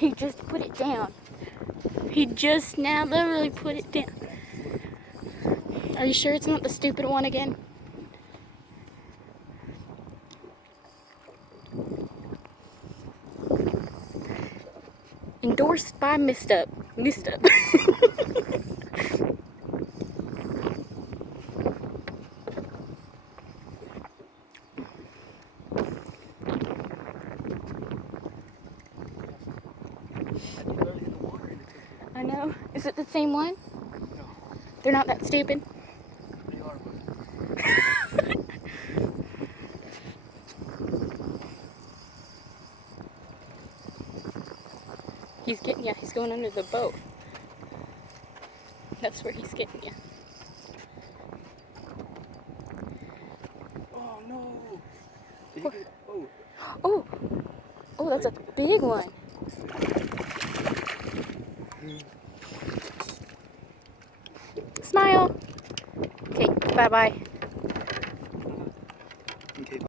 He just put it down. He just now literally put it down. Are you sure it's not the stupid one again? Endorsed by Mr. I know. Is it the same one? No. They're not that stupid. They are, He's getting you. He's going under the boat. That's where he's getting you. Oh no! Did he get, oh. Oh! Oh, that's a big one. Smile. Okay, bye-bye. Okay.